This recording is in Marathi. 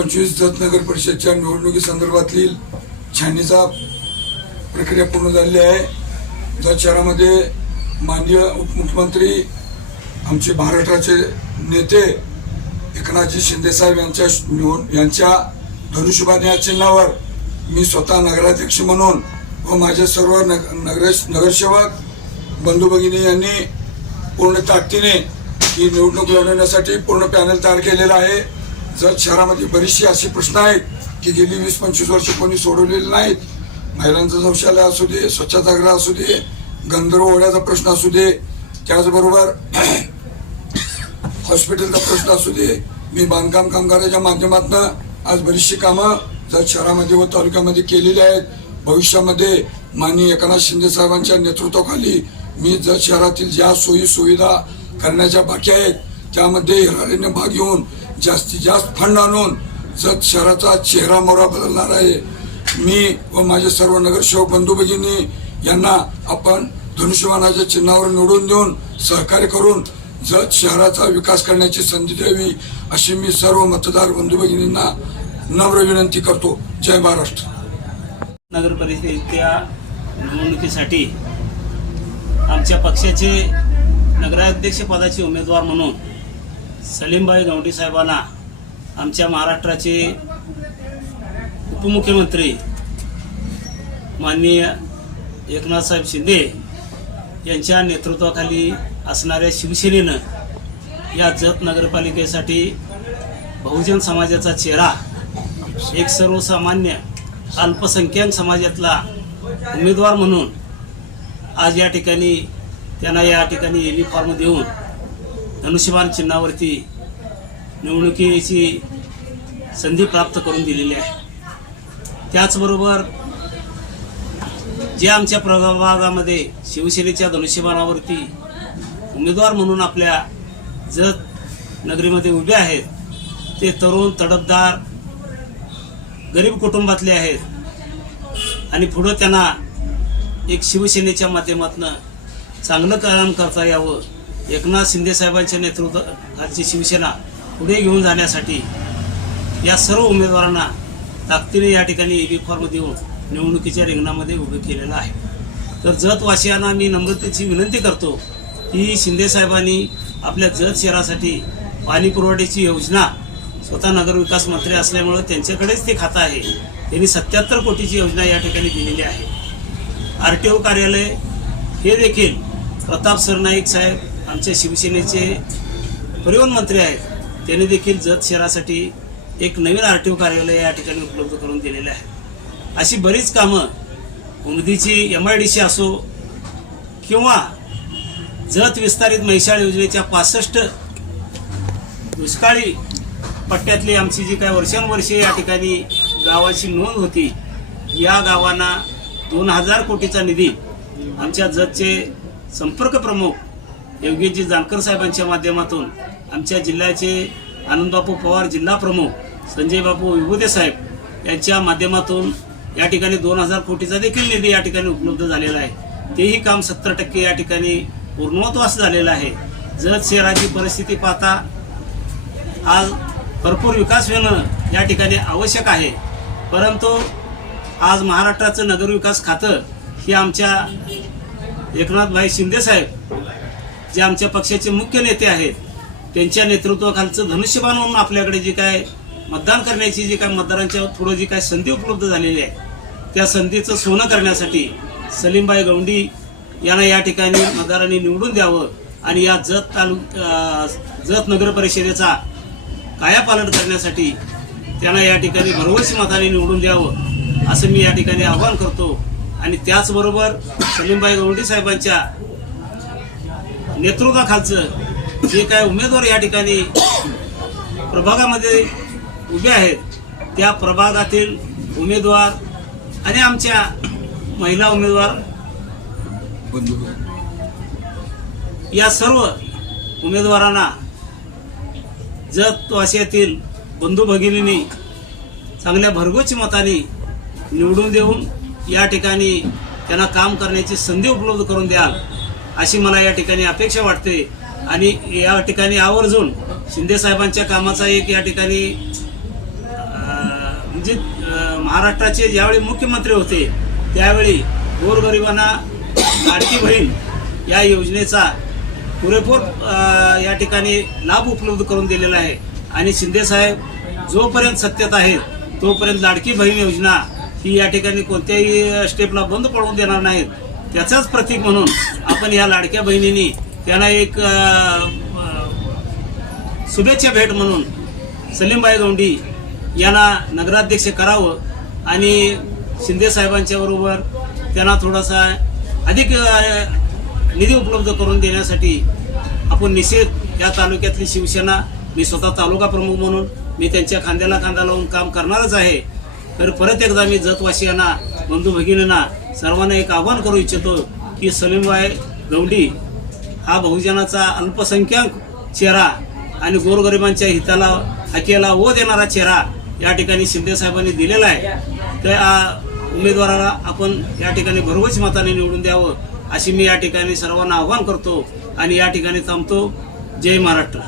पंचवीस जत नगर परिषदच्या निवडणुकी संदर्भातील छाननीचा प्रक्रिया पूर्ण झालेली आहे. जत शहरामध्ये माननीय उपमुख्यमंत्री आमचे महाराष्ट्राचे नेते एकनाथजी शिंदेसाहेब यांच्या निवड यांच्या धनुष्यबाण या चिन्हावर मी स्वतः नगराध्यक्ष म्हणून व माझे सर्व नग नगर नगरसेवक बंधू भगिनी यांनी पूर्ण ताकदीने ही निवडणूक लढवण्यासाठी पूर्ण पॅनल तयार केलेला आहे. जर शहरामध्ये बरीचशी अशी प्रश्न आहेत की गेली वीस पंचवीस वर्ष कोणी सोडवलेले नाहीत. महिलांचं शौचालय असू दे स्वच्छतागृह असू दे गंधर्व ओढ्याचा प्रश्न असू दे त्याचबरोबर हॉस्पिटलचा प्रश्न असू दे. मी बांधकाम कामगाराच्या माध्यमातून आज बरीचशी कामं जर शहरामध्ये व तालुक्यामध्ये केलेली आहेत. भविष्यामध्ये माननीय एकनाथ शिंदे साहेबांच्या नेतृत्वाखाली मी जर शहरातील ज्या सोयी सुविधा करण्याच्या बाकी आहेत त्यामध्ये हिरारीने भाग घेऊन जास्तीत जास्त फंड आणून जत शहराचा चेहरा मोहरा बदलणार आहे. मी व माझे सर्व नगरसेवक बंधू भगिनी यांना आपण धनुष्यबाणाच्या चिन्हावर निवडून देऊन सहकार्य करून जत शहराचा विकास करण्याची संधी द्यावी अशी मी सर्व मतदार बंधू भगिनींना नम्र विनंती करतो. जय महाराष्ट्र. नगर परिषदेच्या निवडणुकीसाठी आमच्या पक्षाचे नगराध्यक्ष पदाचे उमेदवार म्हणून सलीमबाई गवंडी साहेबांना आमच्या महाराष्ट्राचे उपमुख्यमंत्री माननीय एकनाथसाहेब शिंदे यांच्या नेतृत्वाखाली असणाऱ्या शिवसेनेनं या जत नगरपालिकेसाठी बहुजन समाजाचा चेहरा एक सर्वसामान्य अल्पसंख्याक समाजातला उमेदवार म्हणून आज या ठिकाणी त्यांना या ठिकाणी युनिफॉर्म देऊन धनुष्यबाण चिन्हावरती निवडणुकीची संधी प्राप्त करून दिलेली आहे. त्याचबरोबर जे आमच्या प्रभागामध्ये शिवसेनेच्या धनुष्यबाणावरती उमेदवार म्हणून आपल्या जत नगरीमध्ये उभे आहेत ते तरुण तडफदार गरीब कुटुंबातले आहेत आणि पुढं त्यांना एक शिवसेनेच्या माध्यमातून चांगलं काम करता यावं एकनाथ शिंदे साहेबांच्या नेतृत्वाची शिवसेना पुढे घेऊन जाण्यासाठी या सर्व उमेदवारांना ताकदीने या ठिकाणी एबी फॉर्म देऊन निवडणुकीच्या रिंगणामध्ये उभे केलेलं आहे. तर जतवासियांना मी नम्रतेची विनंती करतो की शिंदे साहेबांनी आपल्या जत शहरासाठी पाणी पुरवठ्याची योजना स्वतः नगरविकास मंत्री असल्यामुळं त्यांच्याकडेच ते खातं आहे. त्यांनी सत्याहत्तर कोटीची योजना या ठिकाणी दिलेली आहे. आर टी ओ कार्यालय हे देखील प्रताप सरनाईक साहेब आमच्या शिवसेनेचे परिवहन मंत्री आहेत. त्यांनी देखील जत शहरासाठी एक नवीन आर टी ओ कार्यालय या ठिकाणी उपलब्ध करून दिलेले आहे. अशी बरीच कामं उमदीची एम आय डी सी असो किंवा जत विस्तारित महिशाळ योजनेच्या पासष्ट दुष्काळी पट्ट्यातली आमची जी काय वर्षानुवर्षे या ठिकाणी गावाची नोंद होती या गावांना दोन हजार कोटीचा निधी आमच्या जतचे संपर्क प्रमुख योगेशजी जानकर साहेबांच्या माध्यमातून आमच्या जिल्ह्याचे आनंदबापू पवार जिल्हा प्रमुख संजय बापू विभूते साहेब यांच्या माध्यमातून या ठिकाणी दोन हजार कोटीचा देखील निधी या ठिकाणी उपलब्ध झालेला आहे. तेही काम सत्तर टक्के या ठिकाणी पूर्णत्वास झालेलं आहे. जत शहराची परिस्थिती पाहता आज भरपूर विकास होणं या ठिकाणी आवश्यक आहे. परंतु आज महाराष्ट्राचं नगरविकास खातं हे आमच्या एकनाथभाई शिंदेसाहेब जे आमच्या पक्षाचे मुख्य नेते आहेत त्यांच्या नेतृत्वाखालचं धनुष्यबाण म्हणून आपल्याकडे जी काय मतदान करण्याची जी काय मतदारांच्या पुढं जी काय संधी उपलब्ध झालेली आहे त्या संधीचं सोनं करण्यासाठी सलीमबाई गवंडी यांना या ठिकाणी मतदारांनी निवडून द्यावं आणि या जत तालुक जत नगर परिषदेचा कायापालट करण्यासाठी त्यांना या ठिकाणी भरवशी मताने निवडून द्यावं असं मी या ठिकाणी आवाहन करतो. आणि त्याचबरोबर सलीमबाई गवंडी साहेबांच्या नेतृत्वाखालचं जे काय उमेदवार या ठिकाणी प्रभागामध्ये उभे आहेत त्या प्रभागातील उमेदवार आणि आमच्या महिला उमेदवार या सर्व उमेदवारांना जत वाशियातील बंधू भगिनींनी चांगल्या भरघोस मताने निवडून देऊन या ठिकाणी त्यांना काम करण्याची संधी उपलब्ध करून द्याल. अशी मला या ठिकाणी अपेक्षा वाटते. आणि या ठिकाणी आवर्जून शिंदे साहेबांच्या कामाचा एक या ठिकाणी म्हणजे महाराष्ट्राचे ज्यावेळी मुख्यमंत्री होते त्यावेळी गोरगरिबांना लाडकी बहीण या योजनेचा पुरेपूर या ठिकाणी लाभ उपलब्ध करून दिलेला आहे. आणि शिंदेसाहेब जोपर्यंत सत्तेत आहेत तोपर्यंत लाडकी बहीण योजना ही या ठिकाणी कोणत्याही स्टेपला बंद पडून देणार नाहीत. त्याचाच प्रतीक म्हणून आपण या लाडक्या बहिणींनी त्यांना एक शुभेच्छा भेट म्हणून सलीमबाई गौंडी यांना नगराध्यक्ष करावं आणि शिंदे साहेबांच्या बरोबर त्यांना थोडासा अधिक निधी उपलब्ध करून देण्यासाठी आपण निषेध या तालुक्यातली शिवसेना मी स्वतः तालुका प्रमुख म्हणून मी त्यांच्या खांद्याला खांदा लावून काम करणारच आहे. तर परत एकदा मी जतवासियांना बंधू भगिनींना सर्वांना एक आव्हान करू इच्छितो की सलीमबाई गौंडी हा बहुजनाचा अल्पसंख्याक चेहरा आणि गोरगरिबांच्या हिताला हकेला ओ देणारा चेहरा या ठिकाणी शिंदेसाहेबांनी दिलेला आहे. त्या उमेदवाराला आपण या ठिकाणी भरघोस मताने निवडून द्यावं अशी मी या ठिकाणी सर्वांना आव्हान करतो आणि या ठिकाणी थांबतो. जय महाराष्ट्र.